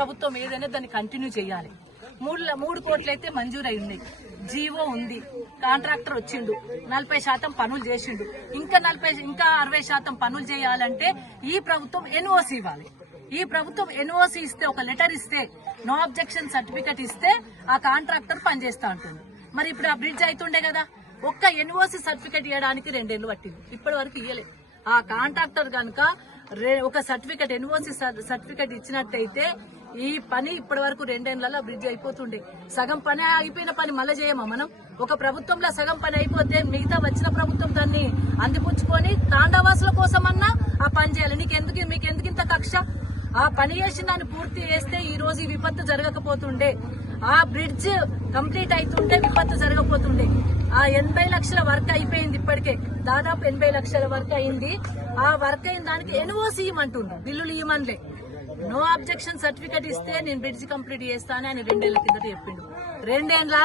ప్రభుత్వం ఏదైనా దాన్ని కంటిన్యూ చేయాలి. మూడు మూడు కోట్లయితే మంజూరై ఉన్నాయి జీవో ఉంది. కాంట్రాక్టర్ వచ్చిండు. నలభై శాతం పనులు చేసిండు. ఇంకా నలభై ఇంకా అరవై శాతం పనులు చేయాలంటే ఈ ప్రభుత్వం ఎన్ఓసి ఇవ్వాలి. ఈ ప్రభుత్వం ఎన్ఓసి ఇస్తే ఒక లెటర్ ఇస్తే నో అబ్జెక్షన్ సర్టిఫికెట్ ఇస్తే ఆ కాంట్రాక్టర్ పనిచేస్తా ఉంటుంది మరి ఇప్పుడు ఆ బ్రిడ్జ్ అవుతుండే కదా. ఒక్క ఎన్ఓసి సర్టిఫికెట్ ఇవ్వడానికి రెండేళ్ళు పట్టింది. ఇప్పటి వరకు ఇవ్వలేదు ఆ కాంట్రాక్టర్ కనుక ఒక సర్టిఫికెట్ ఎన్ఓసి సర్టిఫికెట్ ఇచ్చినట్టయితే ఈ పని ఇప్పటి వరకు రెండేళ్ళలో బ్రిడ్జ్ అయిపోతుండే. సగం పని అయిపోయిన పని మళ్ళీ చేయమా మనం? ఒక ప్రభుత్వంలో సగం పని అయిపోతే మిగతా వచ్చిన ప్రభుత్వం దాన్ని అందిపుచ్చుకొని తాండవాసుల కోసమన్నా ఆ పని చేయాలి. నీకెందుకు మీకెందుకు మీకు ఎందుకు ఇంత కక్ష? ఆ పని చేసిన దాన్ని పూర్తి చేస్తే ఈ రోజు ఈ విపత్తు జరగకపోతుండే. ఆ బ్రిడ్జ్ కంప్లీట్ అవుతుంటే విపత్తు జరగకపోతుండే. ఆ ఎనభై లక్షల వర్క్ అయిపోయింది ఇప్పటికే. దాదాపు ఎనభై లక్షల వర్క్ అయింది. ఆ వర్క్ అయిన దానికి ఎన్ఓసి ఇవ్వమంటుండ్రు బిల్లులు ఇవ్వమనిలే నో అబ్జెక్షన్ సర్టిఫికెట్ ఇస్తే నేను బ్రిడ్జ్ కంప్లీట్ చేస్తాను అని రెండేళ్ళ కిందట చెప్పిండు. రెండేళ్ళ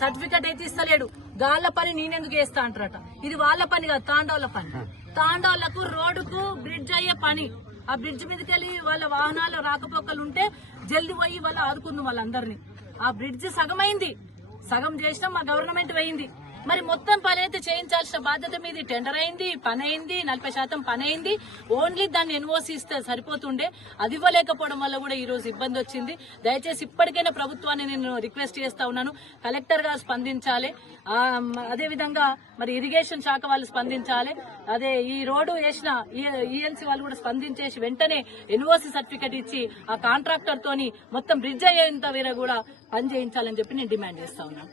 సర్టిఫికెట్ అయితే ఇస్తలేడు. గాళ్ళ పని నేనెందుకు చేస్తా అంటారట. ఇది వాళ్ళ పని కాదు తాండవుల పని. తాండవులకు రోడ్డుకు బ్రిడ్జ్ అయ్యే పని. ఆ బ్రిడ్జ్ మీదకి వెళ్ళి వాళ్ళ వాహనాలు రాకపోకలు ఉంటే జల్ది పోయి వాళ్ళు ఆదుకుంది వాళ్ళందరినీ. ఆ బ్రిడ్జ్ సగమైంది. సగం చేసినా మా గవర్నమెంట్ పోయింది. మరి మొత్తం పని అయితే చేయించాల్సిన బాధ్యత మీది. టెండర్ అయింది పని అయింది నలభై శాతం పని అయింది. ఓన్లీ దాన్ని ఎన్ఓసి ఇస్తే సరిపోతుండే. అది ఇవ్వలేకపోవడం వల్ల కూడా ఈ రోజు ఇబ్బంది వచ్చింది. దయచేసి ఇప్పటికైనా ప్రభుత్వాన్ని నేను రిక్వెస్ట్ చేస్తా ఉన్నాను. కలెక్టర్ గారు స్పందించాలి. అదేవిధంగా మరి ఇరిగేషన్ శాఖ వాళ్ళు స్పందించాలి. అదే ఈ రోడ్డు వేసిన ఈఎన్సీ వాళ్ళు కూడా స్పందించేసి వెంటనే ఎన్ఓసి సర్టిఫికెట్ ఇచ్చి ఆ కాంట్రాక్టర్ తోని మొత్తం బ్రిడ్జ్ అయ్యేంత వీర కూడా పని చేయించాలని చెప్పి నేను డిమాండ్ చేస్తా ఉన్నాను.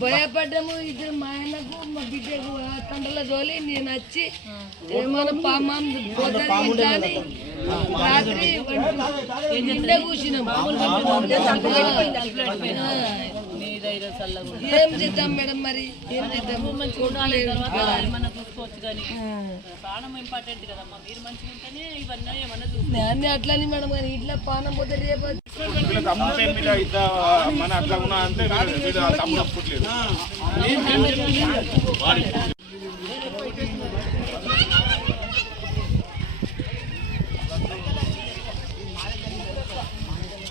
భయపడ్డాము ఇద్దరు మా ఆయనకు మా బిడ్డకు కండల తోలి నేను వచ్చి ఏమైనా పామాం పోతుంది రాత్రి కూర్చున్నాం ఏం చేద్దాం మేడం మరి? ఏం చేద్దాం? తర్వాత ఏమన్నా చూసుకోవచ్చు కానీ ప్రాణం ఇంపార్టెంట్ కదమ్మా మీరు మంచిగా ఉంటేనే ఇవన్నీ ఏమన్నా చూసుకోవచ్చు అన్ని మేడం కానీ ఇట్లా పానం పోతే రేపు మన అట్లా ఉన్నా అంటే తమ్ముడు